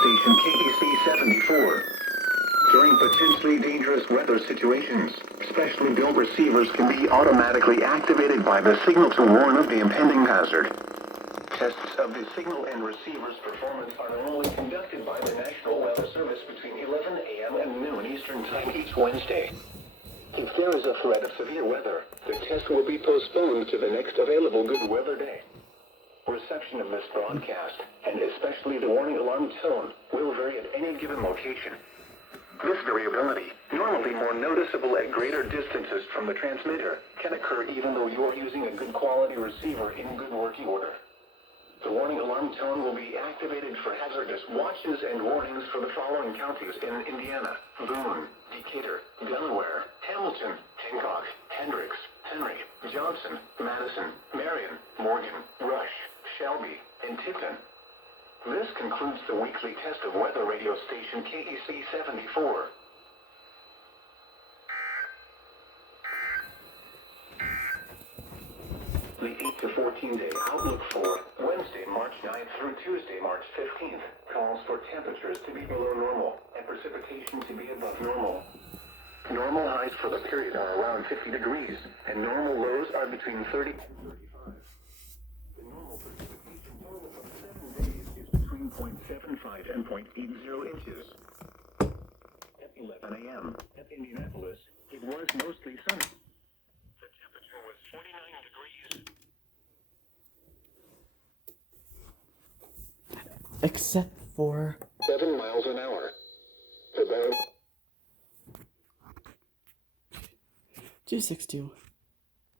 station KEC74. During potentially dangerous weather situations, specially built receivers can be automatically activated by the signal to warn of the impending hazard. Tests of the signal and receiver's performance are normally conducted by the National Weather Service between 11 a.m. and noon Eastern Time each Wednesday. If there is a threat of severe weather, the test will be postponed to the next available good weather day. Reception of this broadcast, and especially the warning alarm tone, will vary at any given location. This variability, normally more noticeable at greater distances from the transmitter, can occur even though you are using a good quality receiver in good working order. The warning alarm tone will be activated for hazardous watches and warnings for the following counties in Indiana: Boone, Decatur, Delaware, Hamilton, Hancock, Hendricks, Henry, Johnson, Madison, Marion, Morgan, Rush, Shelby, and Tipton. This concludes the weekly test of weather radio station KEC74. The 8 to 14 day outlook for Wednesday, March 9th through Tuesday, March 15th calls for temperatures to be below normal and precipitation to be above normal. Normal highs for the period are around 50 degrees, and normal lows are between 30 and 35. The normal precipitation total of 7 days is between 0.75 and 0.80 inches. At 11 a.m. at Indianapolis, it was mostly sunny. The temperature was 49 degrees. Except for 7 miles an hour. About 262.